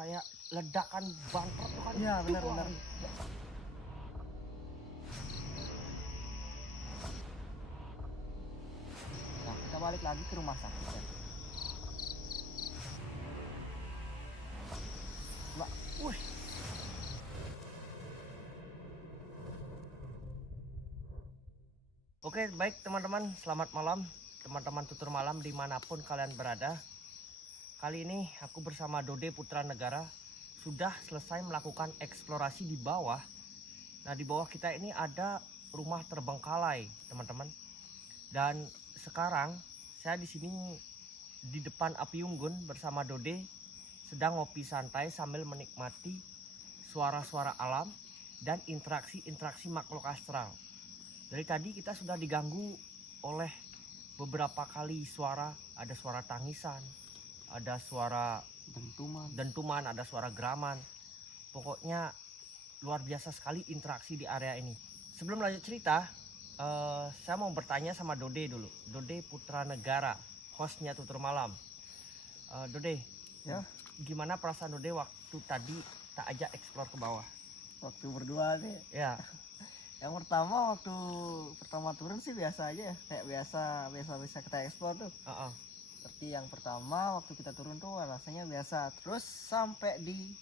kayak ledakan bankret tuh kan. Iya, benar-benar. Nah, kita balik lagi ke rumah sakit ya. Mbak, wih. Oke, baik teman-teman, selamat malam teman-teman tutur malam dimanapun kalian berada. Kali ini aku bersama Dode Putra Negara sudah selesai melakukan eksplorasi di bawah. Nah, di bawah kita ini ada rumah terbengkalai teman-teman. Dan sekarang saya di sini di depan api unggun bersama Dode sedang ngopi santai sambil menikmati suara-suara alam dan interaksi-interaksi makhluk astral. Dari tadi kita sudah diganggu oleh beberapa kali suara, ada suara tangisan, ada suara dentuman, ada suara geraman. Pokoknya luar biasa sekali interaksi di area ini. Sebelum lanjut cerita, saya mau bertanya sama Dode dulu. Dode Putra Negara, hostnya Tutur Malam. Dode, Ya, gimana perasaan Dode waktu tadi tak ajak eksplor ke bawah? waktu berdua nih. Ya, Yang pertama waktu pertama turun sih biasa aja ya, kayak biasa kita eksplor tuh. uh-uh. Seperti yang pertama waktu kita turun tuh rasanya biasa. Terus sampai di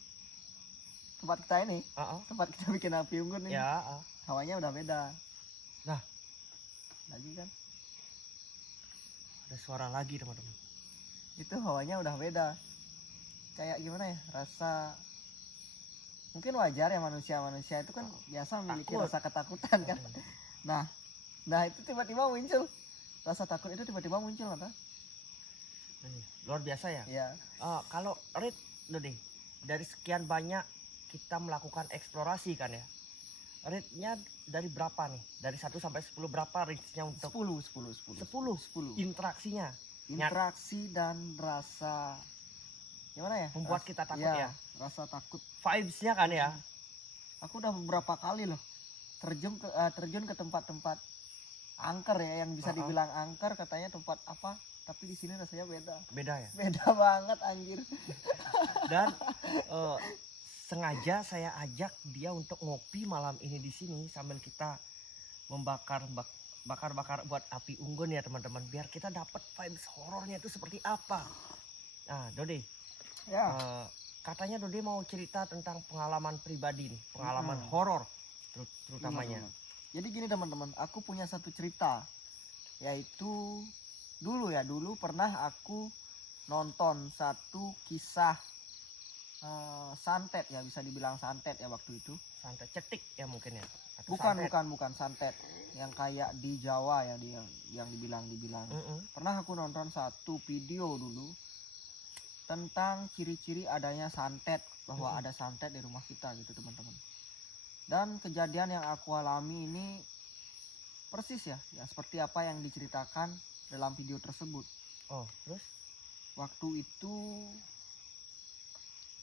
tempat kita ini, Uh-uh. tempat kita bikin api unggun ini, Ya, hawanya udah beda. Nah. Lagi kan, ada suara lagi teman-teman. itu hawanya udah beda. Kayak gimana ya, rasa mungkin wajar ya, manusia itu kan biasa memiliki Takut. rasa ketakutan kan. Nah itu tiba-tiba muncul rasa takut, itu tiba-tiba muncul atau Luar biasa ya. ya. Kalau rate Dode, dari sekian banyak kita melakukan eksplorasi kan ya, rate-nya dari berapa nih? Dari 1 sampai 10 berapa rate-nya untuk 10 interaksinya? interaksi dan rasa gimana ya, Membuat kita takut ya? rasa takut. Vibes-nya kan ya? Aku udah beberapa kali loh terjun ke tempat-tempat angker ya, yang bisa dibilang angker katanya tempat apa, tapi di sini rasanya Beda ya? beda banget anjir. Dan sengaja saya ajak dia untuk ngopi malam ini di sini sambil kita bakar buat api unggun ya teman-teman, biar kita dapat vibes horornya itu seperti apa. Nah, Dode, Ya, katanya Dode mau cerita tentang pengalaman pribadi nih, pengalaman horor terutamanya. jadi gini teman-teman, aku punya satu cerita, yaitu dulu pernah aku nonton satu kisah santet ya, bisa dibilang santet ya waktu itu. Santet cetik ya mungkin ya? Atau Bukan santet? santet yang kayak di Jawa ya, yang dibilang. Pernah aku nonton satu video dulu tentang ciri-ciri adanya santet, bahwa ada santet di rumah kita gitu teman-teman. Dan kejadian yang aku alami ini persis ya seperti apa yang diceritakan dalam video tersebut. Oh, terus? Waktu itu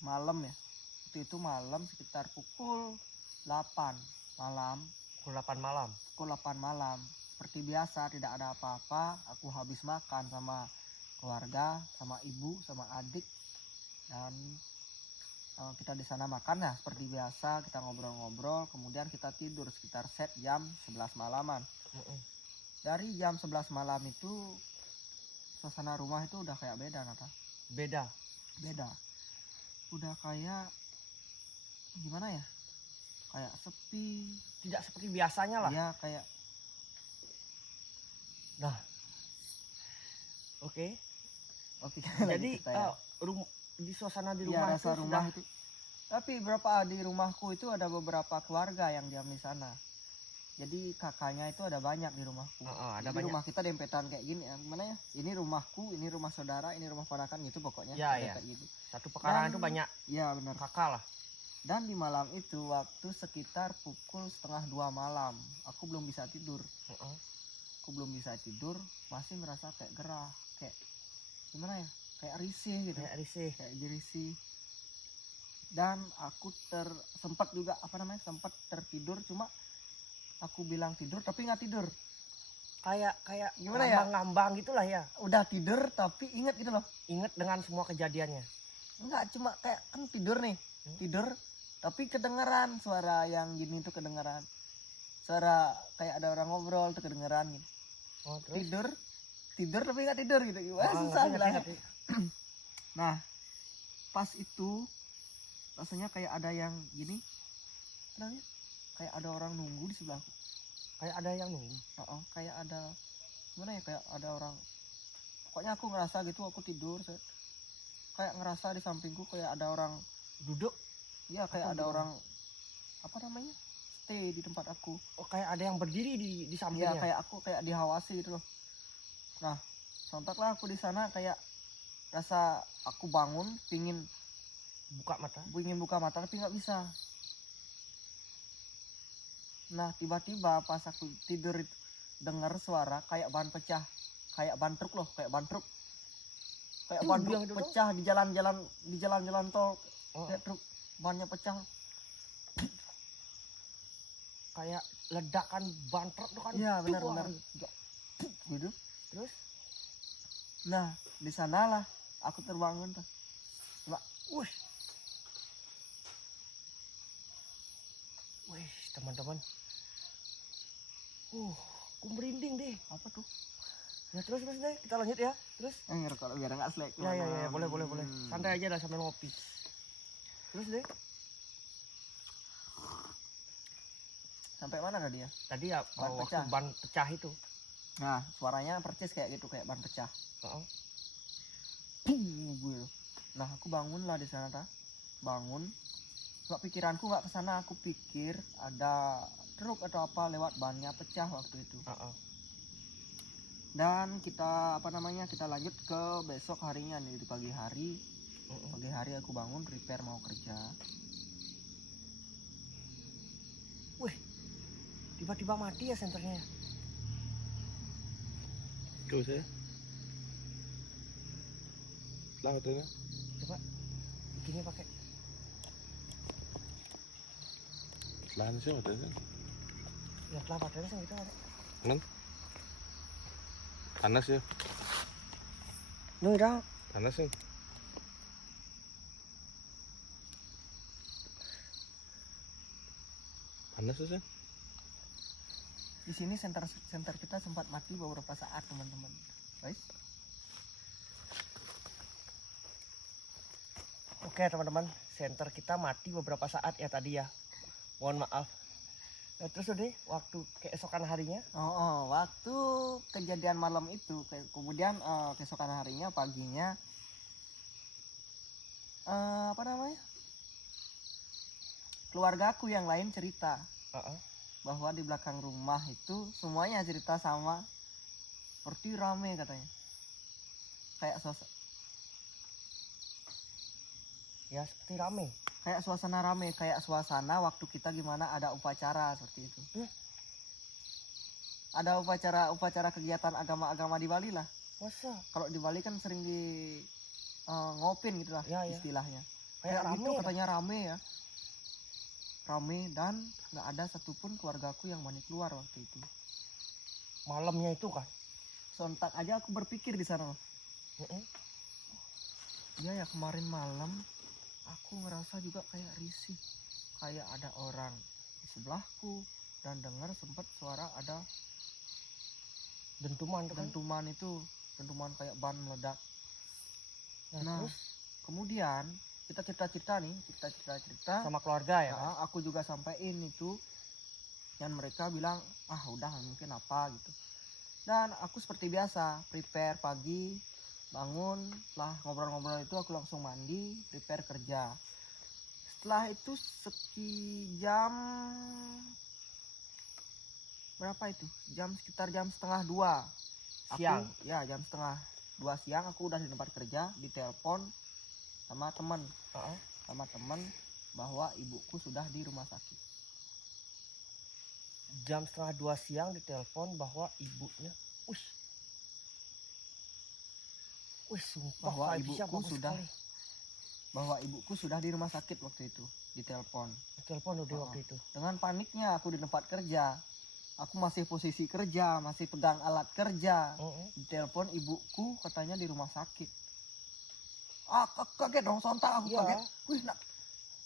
malam ya. Waktu itu malam sekitar pukul 8 malam. Pukul 8 malam? Pukul 8 malam. Seperti biasa, tidak ada apa-apa. Aku habis makan sama keluarga, sama ibu, sama adik. Dan kita di sana makan ya seperti biasa, kita ngobrol-ngobrol, kemudian kita tidur sekitar set jam 11 malaman. Dari jam 11 malam itu suasana rumah itu udah kayak beda, Nata. Beda. Udah kayak gimana ya? Kayak sepi. Tidak seperti biasanya lah. Ya kayak. Nah, oke. Jadi di suasana di ya, rumah rasa itu rumah itu. Tapi di rumahku itu ada beberapa keluarga yang diam di sana. Jadi kakaknya itu ada banyak di rumahku. Ada Jadi banyak. rumah kita dempetan kayak gini ya. Gimana ya? Ini rumahku, ini rumah saudara, ini rumah ponakan gitu pokoknya. Ya, kayak ya. gitu. Satu pekarangan itu banyak Ya benar. kakak lah. Dan di malam itu waktu sekitar pukul 1:30 malam, aku belum bisa tidur. Masih merasa kayak gerah, kayak gimana ya? Kayak risih gitu. Kayak risih. Dan aku sempat tertidur, cuma aku bilang tidur tapi nggak tidur. Kayak Gimana ya? ngambang gitulah ya. Udah tidur tapi ingat gitu loh. Ingat dengan semua kejadiannya. Enggak, cuma kayak kan tidur nih. Tidur tapi kedengeran suara yang gini tuh, kedengeran. Suara kayak ada orang ngobrol tuh kedengeran gitu. Oh, terus? Tidur tapi nggak tidur gitu. Gimana Ah, susah ngerti, bilangnya. ngerti. Nah, pas itu rasanya kayak ada yang gini. Bilangnya kayak ada orang nunggu di sebelahku. Kayak ada yang nunggu. Kayak ada gimana ya, kayak ada orang. Pokoknya aku ngerasa gitu, aku tidur kayak ngerasa di sampingku kayak ada orang Duduk. ya, kayak Atau ada gimana? orang apa namanya, stay di tempat aku. Oh, kayak ada yang berdiri di Ya sampingnya. kayak aku kayak dihawasi gitu loh. Nah, sontaklah aku di sana kayak rasa aku bangun pingin Buka mata. tapi nggak bisa. Nah, tiba-tiba pas aku tidur itu dengar suara kayak ban pecah, kayak ban truk loh, kayak ban truk Yang itu pecah di jalan-jalan tol. Oh, Kayak truk bannya pecah. kayak ledakan ban truk tuh kan. Iya, Duar. benar-benar gitu. Terus? Nah, di sanalah aku terbangun tuh. Wih. Wih, teman-teman. Aku merinding deh. Apa tuh? Ya terus deh, kita lanjut ya. Terus? Kalau biar nggak slack. Ya, boleh. Santai aja dah sambil ngopi. Terus deh. Sampai mana tadi ya? Tadi ya Ban waktu pecah. ban pecah itu. Nah, suaranya percis kayak gitu, kayak ban pecah. Heeh. Gue. Nah, aku bangun lah di sana ta. Bangun. Nggak, pikiranku nggak kesana. Aku pikir ada truk atau apa lewat, bannya pecah waktu itu. Heeh. Dan kita kita lanjut ke besok harinya nih, di pagi hari. Heeh. Pagi hari aku bangun prepare mau kerja. Wih. Tiba-tiba mati ya senternya. Terus ya. Lah katanya. Coba begini pakai. Lahan sih katanya. Ya kelapa dari sing gitu. Neng. Panas ya. Nih dong. Panas sih. Panas sih. Di sini center kita sempat mati beberapa saat, teman-teman. Guys. Oke teman-teman, center kita mati beberapa saat ya tadi ya. Mohon maaf. Nah, terus udah waktu keesokan harinya. Waktu kejadian malam itu, kemudian keesokan harinya paginya keluargaku yang lain cerita bahwa di belakang rumah itu semuanya cerita sama seperti rame katanya. Kayak Seperti rame. kayak suasana rame, kayak suasana waktu kita gimana ada upacara seperti itu. Ada upacara kegiatan agama-agama di Bali lah. Masa? Kalau di Bali kan sering di ngopin gitu lah Ya. istilahnya. Kayak Kayak gitu rame. katanya rame ya. Rame, dan nggak ada satupun keluargaku yang berani keluar waktu itu. Malamnya itu kan. Sontak aja aku berpikir di sana. Heeh. Iya ya, kemarin malam aku ngerasa juga kayak risih, kayak ada orang di sebelahku, dan dengar sempat suara ada Dentuman tuh kan. dentuman kayak ban meledak. Nah, Terus kemudian kita cerita sama keluarga ya. Nah, aku juga sampein itu, dan mereka bilang udah mungkin apa gitu. Dan aku seperti biasa prepare pagi, bangun, setelah ngobrol-ngobrol itu aku langsung mandi, prepare kerja. Setelah itu jam berapa itu? Sekitar jam setengah 2 Siang. Jam setengah 2 siang aku udah di tempat kerja, ditelepon sama teman bahwa ibuku sudah di rumah sakit. Jam setengah 2 siang ditelepon bahwa ibunya. Sumpah Bahwa vibes-nya ibuku bagus sudah sekali. Bahwa ibuku sudah di rumah sakit waktu itu, ditelepon. Ditelepon udah waktu itu. Dengan paniknya aku di tempat kerja. Aku masih posisi kerja, masih pegang alat kerja. Ditelepon ibuku katanya di rumah sakit. Kaget dong, sontak aku Iya. kaget. Wih, nak,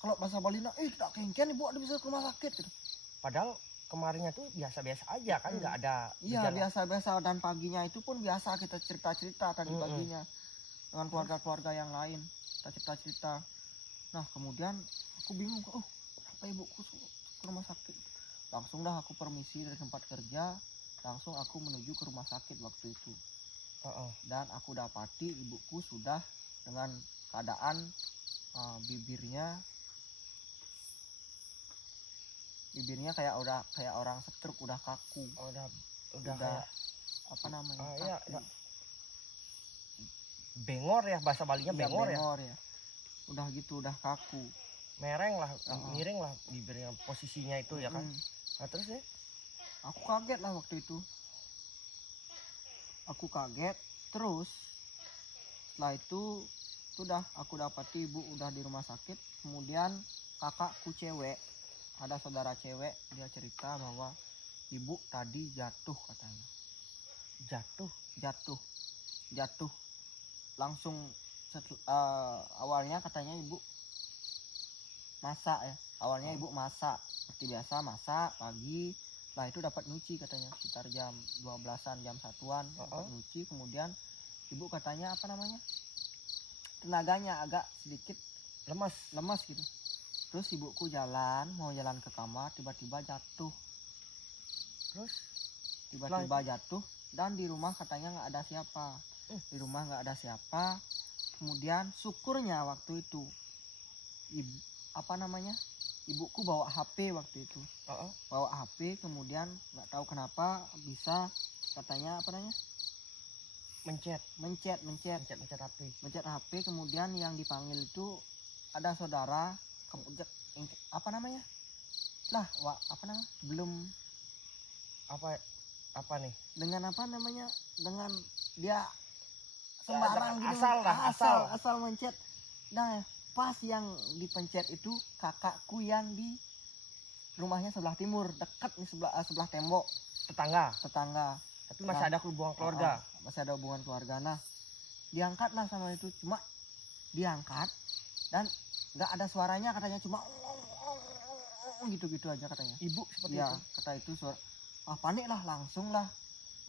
kalau bahasa Bali nak, nak kengken ibu ada bisa ke rumah sakit gitu. Padahal kemarinnya tuh biasa-biasa aja kan, nggak ada Iya, gejala. biasa-biasa, dan paginya itu pun biasa kita cerita-cerita tadi paginya dengan keluarga-keluarga yang lain. Kita cerita-cerita. Nah, kemudian aku bingung, apa ibuku ke rumah sakit. Langsung dah aku permisi dari tempat kerja, langsung aku menuju ke rumah sakit waktu itu. Dan aku dapati ibuku sudah dengan keadaan bibirnya kayak orang stroke, udah kaku, Udah kayak apa namanya, iya, kaku. bengor ya, bahasa Balinya Iya, bengor ya. ya. Udah gitu, udah kaku. Mereng lah, miring lah bibirnya, posisinya itu ya kan. Nah terus ya, Aku kaget lah waktu itu. Aku kaget. Terus setelah itu sudah aku dapati ibu udah di rumah sakit. Kemudian kakakku cewek, ada saudara cewek, dia cerita bahwa ibu tadi jatuh katanya. Jatuh langsung. Awalnya katanya ibu masak ya. Awalnya ibu masak seperti biasa, masak pagi. Setelah itu dapat nyuci katanya sekitar jam 12-an, jam 1-an dapat nyuci. Kemudian ibu katanya apa namanya, tenaganya agak sedikit lemas gitu. Terus ibuku mau jalan ke kamar, tiba-tiba jatuh. Jatuh, dan di rumah katanya nggak ada siapa. Kemudian syukurnya waktu itu ibuku bawa HP waktu itu. Kemudian nggak tahu kenapa bisa katanya mencet HP. Kemudian yang dipanggil itu ada saudara, belum apa nih? Dengan dengan dia sembarang gitu, asal mencet. Nah, pas yang dipencet itu kakakku yang di rumahnya sebelah timur, dekat nih, sebelah tembok, tetangga. Tapi masih ada hubungan keluarga. Nah, diangkatlah sama itu, cuma diangkat dan nggak ada suaranya katanya, cuma gitu aja katanya. Ibu seperti itu. Kata itu suara, panik lah, langsung lah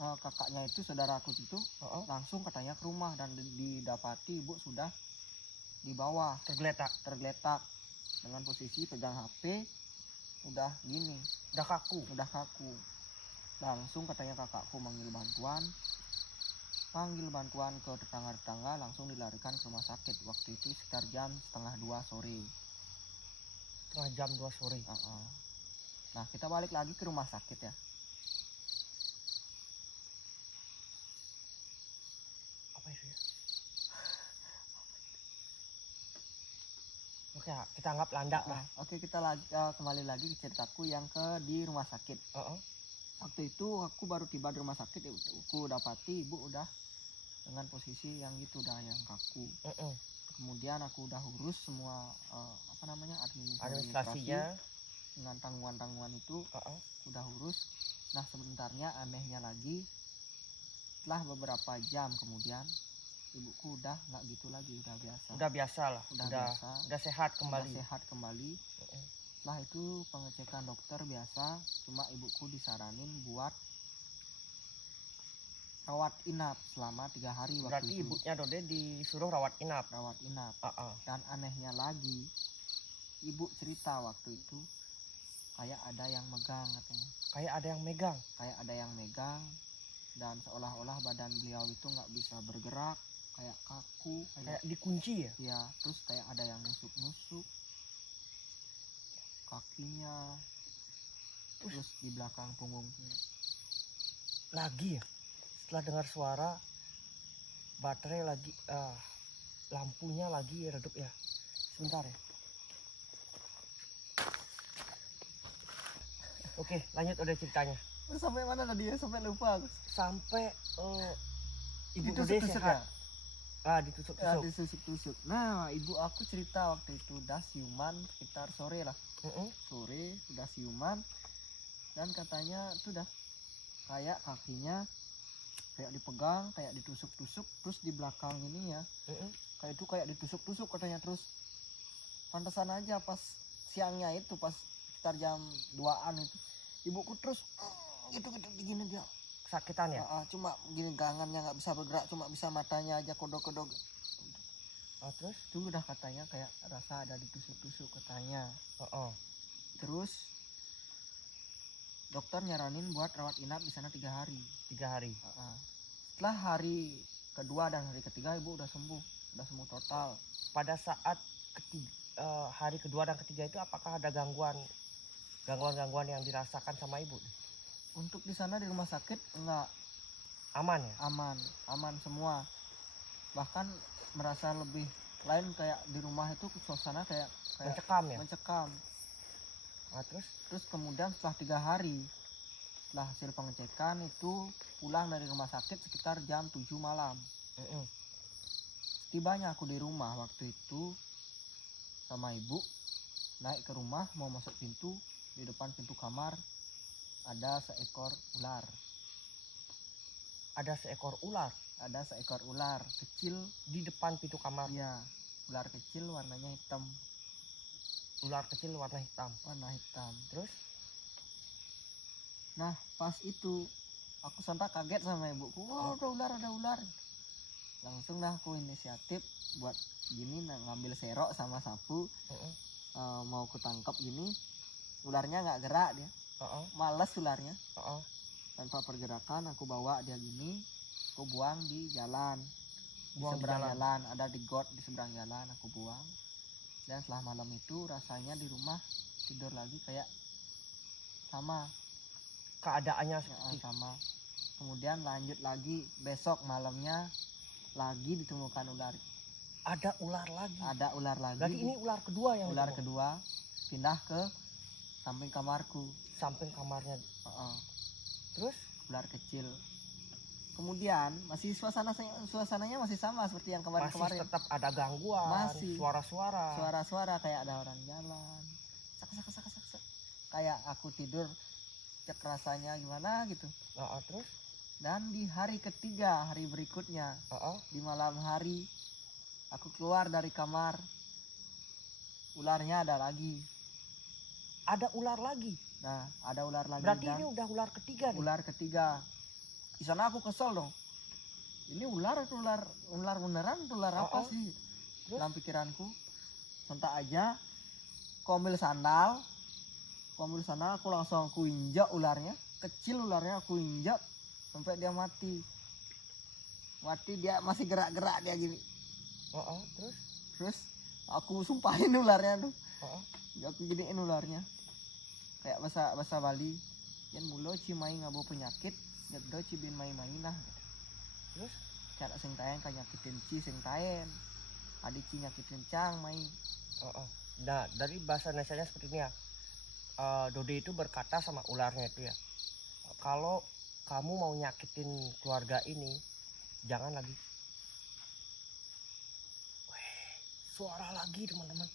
kakaknya itu, saudaraku itu langsung katanya ke rumah, dan didapati ibu sudah di bawah tergeletak dengan posisi pegang HP, udah kaku. Langsung katanya kakakku panggil bantuan ke tetangga, langsung dilarikan ke rumah sakit. Waktu itu sekitar jam 1:30 sore. Nah, kita balik lagi ke rumah sakit ya. Apa itu ya? Oke, kita anggap landak lah. Oke, kita kembali lagi ke ceritaku yang di rumah sakit. Waktu itu aku baru tiba di rumah sakit, aku dapati ibu udah dengan posisi yang gitu, udah yang kaku. Kemudian aku udah urus semua administrasinya dengan tanggungan itu, udah urus. Nah, sebenarnya anehnya lagi, setelah beberapa jam kemudian ibuku udah nggak gitu lagi, udah biasa. Udah sehat kembali. Setelah itu pengecekan dokter biasa, cuma ibuku disaranin buat rawat inap selama 3 hari. Berarti ibunya Dode disuruh rawat inap. Dan anehnya lagi, ibu cerita waktu itu kayak ada yang megang katanya. Kayak ada yang megang. Dan seolah-olah badan beliau itu nggak bisa bergerak, kayak kaku, kayak dikunci ya. Iya, terus kayak ada yang nusuk-nusuk kakinya, terus di belakang punggung lagi ya. Setelah dengar suara, baterai lagi, lampunya lagi redup ya. Sebentar ya. Oke, lanjut udah ceritanya. Sampai mana tadi ya? Sampai lupa aku. Sampai ibu Dode ditusuk-tusuk sehat. ya? Ditusuk-tusuk. Ditusuk-tusuk. Nah, ibu aku cerita waktu itu udah siuman sekitar sore lah. Sore udah siuman, dan katanya itu udah kayak kakinya kayak dipegang, kayak ditusuk-tusuk, terus di belakang ini ya kayak itu kayak ditusuk-tusuk katanya. Terus pantesan aja pas siangnya itu pas sekitar jam 2-an itu ibuku terus gitu gini dia. Kesakitan ya? Cuma gini gangannya nggak bisa bergerak, cuma bisa matanya aja kodok-kodok. Terus? Itu udah katanya kayak rasa ada ditusuk-tusuk katanya. Terus dokter nyaranin buat rawat inap di sana 3 hari. 3 hari. Setelah hari kedua dan hari ketiga ibu udah sembuh total. Pada saat hari kedua dan ketiga itu apakah ada gangguan yang dirasakan sama ibu? Untuk di sana di rumah sakit enggak. Aman ya? Aman semua. Bahkan merasa lebih lain kayak di rumah itu suasana kayak Mencekam ya? mencekam. Terus Kemudian setelah 3 hari setelah hasil pengecekan itu pulang dari rumah sakit sekitar jam 7 malam. Setibanya aku di rumah waktu itu sama ibu naik ke rumah mau masuk pintu, di depan pintu kamar ada seekor ular. Ada seekor ular Ada seekor ular kecil di depan pintu kamar. ya, ular kecil warnanya hitam. Ular kecil warna hitam. Terus? Nah pas itu aku sontak kaget sama ibuku, wah ada ular. Langsung dah aku inisiatif buat gini ngambil serok sama sapu. Mau kutangkap gini, ularnya nggak gerak dia. Males ularnya. Tanpa pergerakan aku bawa dia gini, aku buang di jalan. Di seberang jalan ada di got di seberang jalan aku buang. Dan setelah malam itu rasanya di rumah tidur lagi kayak sama Keadaannya sama. Kemudian lanjut lagi besok malamnya lagi ditemukan ular. Ada ular lagi. Berarti ini ular kedua yang ular ditemukan? kedua pindah ke samping kamarku. Samping kamarnya. Terus? Ular kecil. Kemudian masih suasananya masih sama seperti yang kemarin. Masih tetap ada gangguan. Masih. Suara-suara Kayak ada orang jalan. Sak. Kayak aku tidur cek rasanya gimana gitu. Terus? Dan di hari ketiga, hari berikutnya, di malam hari aku keluar dari kamar, ularnya ada lagi. Ada ular lagi? Nah, ada ular lagi. Berarti ini udah ular ketiga nih? Ular ketiga. Di sana aku kesel dong. Ini ular beneran, ular apa sih? Dalam pikiranku. Sontak aja, aku ambil sandal aku langsung aku injak ularnya. Kecil ularnya aku injak sampai dia mati. Dia masih gerak-gerak dia gini. Terus aku sumpahin ularnya tuh. Aku giniin ularnya. Kayak bahasa Bali. Yan mulo cimai ngabo penyakit, jaddo cibin main-main nah. Terus cara sing tayen kan nyakitin sing tayen. Adik nyakitin cang mai. Nah, dari bahasa Indonesianya seperti ini ya. Dode itu berkata sama ularnya itu ya, kalau kamu mau nyakitin keluarga ini, jangan lagi. Suara lagi teman-teman.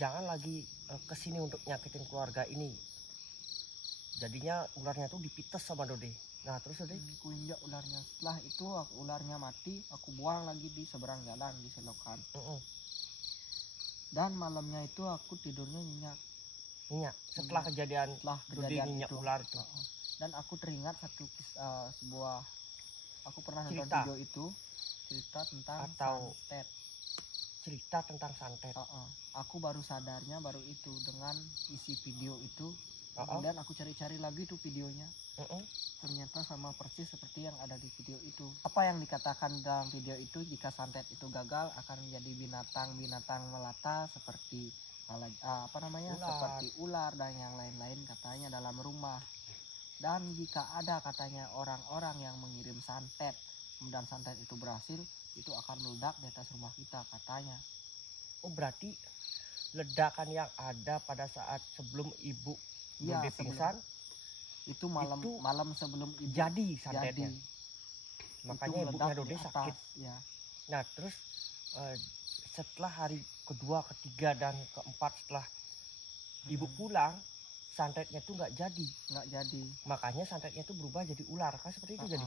Jangan lagi kesini untuk nyakitin keluarga ini. Jadinya ularnya tuh dipites sama Dode. Nah terus Dode? Aku injak ularnya. Setelah itu ularnya mati, aku buang lagi di seberang jalan di selokan. Dan malamnya itu aku tidurnya nyenyak. Setelah kejadian Dode nyenyak ular itu. Dan aku teringat sebuah aku pernah nonton Cerita. video itu, cerita tentang santet. Cerita tentang santet. Aku baru sadarnya baru itu dengan isi video itu. Kemudian aku cari-cari lagi tuh videonya. Ternyata sama persis seperti yang ada di video itu. Apa yang dikatakan dalam video itu, jika santet itu gagal akan menjadi binatang melata seperti ular. Seperti ular dan yang lain-lain katanya dalam rumah. Dan jika ada katanya orang-orang yang mengirim santet, kemudian santet itu berhasil, itu akan meledak di atas rumah kita katanya. Oh berarti ledakan yang ada pada saat sebelum ibu Dode pingsan itu malam sebelum ibu jadi santetnya. Makanya ibunya Dode sakit. Ya. Nah terus setelah hari kedua, ketiga dan keempat setelah ibu pulang, santetnya tuh nggak jadi. Makanya santetnya tuh berubah jadi ular kan seperti itu jadi.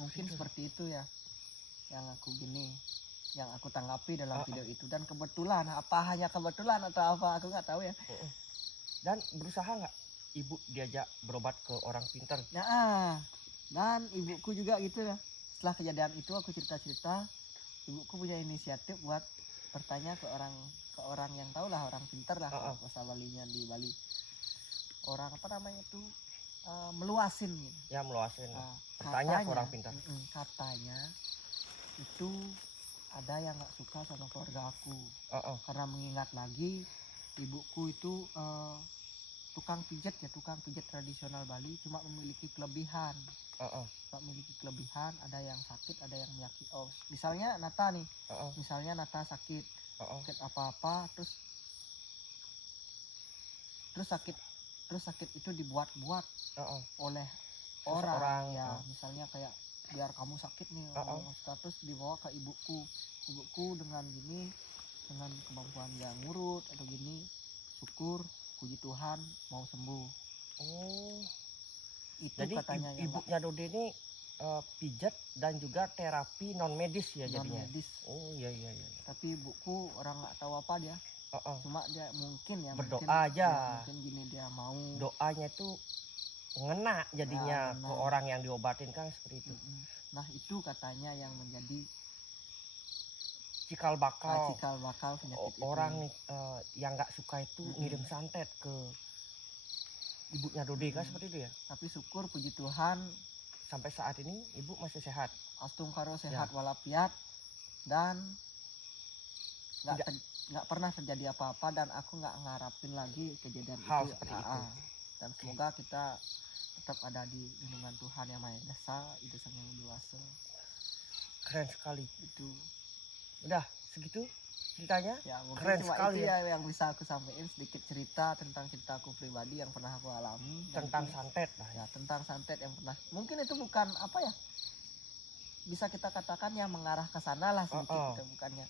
Mungkin seperti itu ya yang aku gini. yang aku tanggapi dalam Ah, video itu. Dan kebetulan, apa hanya kebetulan atau apa aku nggak tahu ya. Dan berusaha nggak ibu diajak berobat ke orang pintar? Nah, dan ibuku juga gitu ya. Setelah kejadian itu aku cerita-cerita, ibuku punya inisiatif buat bertanya ke orang yang tahu lah, orang pintar lah bahasa Balinya di Bali. Orang apa namanya itu meluasin gitu. Ya meluasin. Nah, Bertanya ke orang pintar. Katanya itu ada yang nggak suka sama keluarga aku karena mengingat lagi ibuku itu tukang pijat tradisional Bali, cuma memiliki kelebihan. Ada yang sakit, ada yang menyakit. Misalnya Nata nih, misalnya Nata sakit apa-apa, terus sakit itu dibuat-buat oleh orang ya. Misalnya kayak biar kamu sakit nih, terus dibawa ke ibuku dengan kemampuan yang ngurut atau gini, syukur, puji Tuhan mau sembuh. Itu jadi katanya ibunya Dode ini pijat dan juga terapi non medis ya jadinya. non-medis. Iya. Tapi ibuku orang nggak tahu apa dia. Cuma dia mungkin berdoa aja. Mungkin gini dia mau. Doanya itu ngena jadinya ke orang yang diobatin kan seperti itu. Nah itu katanya yang menjadi cikal bakal penyakit orang itu. yang nggak suka itu ngirim santet ke ibunya Dode kan seperti itu ya. Tapi syukur puji Tuhan sampai saat ini ibu masih sehat. Astung karo sehat walafiat, dan nggak pernah terjadi apa-apa, dan aku nggak ngarapin lagi kejadian hal itu. Seperti itu. Dan semoga kita tetap ada di lindungan Tuhan yang Maha Esa, itu sang yang dewasa. Keren sekali. Itu udah segitu ceritanya ya, mungkin keren cuma sekali itu ya yang bisa aku sampaikan, sedikit cerita tentang ceritaku pribadi yang pernah aku alami tentang itu, santet lah ya, tentang santet yang pernah, mungkin itu bukan apa ya, bisa kita katakan ya mengarah ke sana lah sedikit. Kita bukannya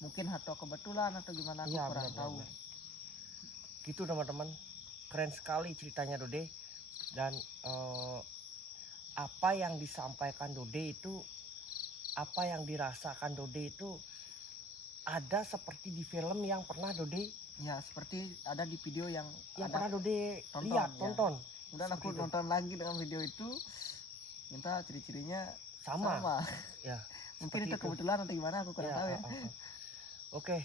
mungkin atau kebetulan atau gimana, aku kurang tahu. Gitu teman-teman, keren sekali ceritanya Dode. Dan apa yang disampaikan Dode itu, apa yang dirasakan Dode itu ada seperti di film yang pernah Dode, ya seperti ada di video yang pernah Dode tonton. Kemudian aku nonton lagi dengan video itu, minta ciri-cirinya sama. Ya, mungkin itu kebetulan atau gimana, aku kurang tahu ya. Oke,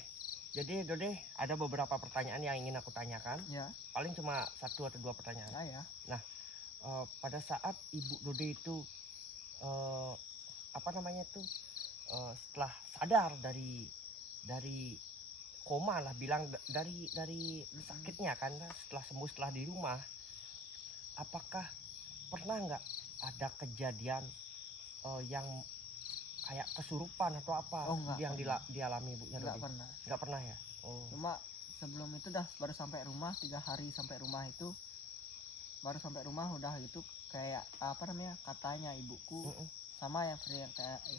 jadi Dode ada beberapa pertanyaan yang ingin aku tanyakan. Ya. Paling cuma 1 atau 2 pertanyaan. Nah, pada saat ibu Dode itu setelah sadar dari koma lah, bilang dari sakitnya kan, setelah sembuh, setelah di rumah, apakah pernah nggak ada kejadian yang kayak kesurupan atau apa yang dialami ibunya Dode? Nggak pernah ya. Cuma sebelum itu baru sampai rumah, 3 hari sampai rumah itu, baru sampai rumah udah gitu kayak katanya ibuku sama yang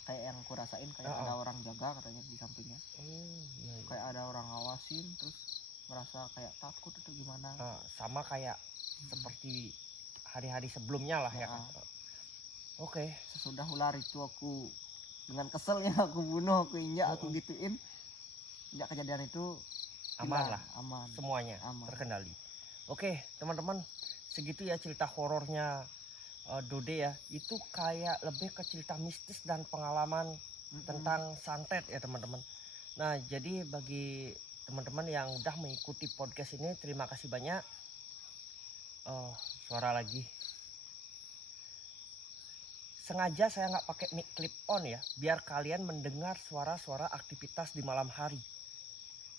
kayak yang aku rasain, kayak ada orang jaga katanya di sampingnya. Kayak ada orang ngawasin, terus merasa kayak takut atau gimana. Sama kayak seperti hari-hari sebelumnya lah ya kan. Oke. Sesudah ular itu aku dengan keselnya aku bunuh, aku injak, aku gituin. Sejak kejadian itu aman lah, semuanya aman, terkendali. Oke teman-teman, segitu ya cerita horornya Dode ya. Itu kayak lebih ke cerita mistis dan pengalaman tentang santet ya teman-teman. Nah jadi bagi teman-teman yang udah mengikuti podcast ini, terima kasih banyak. Suara lagi. Sengaja saya nggak pakai mic clip on ya, biar kalian mendengar suara-suara aktivitas di malam hari.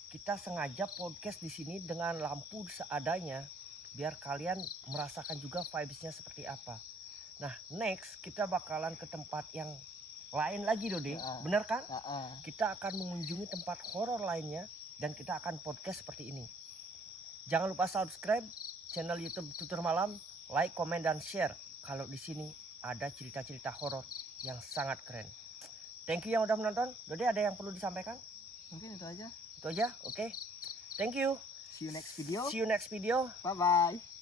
Kita sengaja podcast di sini dengan lampu seadanya, biar kalian merasakan juga vibes-nya seperti apa. Nah, next kita bakalan ke tempat yang lain lagi Dode, bener kan? Kita akan mengunjungi tempat horor lainnya dan kita akan podcast seperti ini. Jangan lupa subscribe channel YouTube Tutur Malam, like, komen, dan share. Kalau di sini ada cerita-cerita horor yang sangat keren. Thank you yang udah menonton. Dode, ada yang perlu disampaikan? Mungkin itu aja. Itu aja, oke. Thank you. See you next video. See you next video. Bye bye.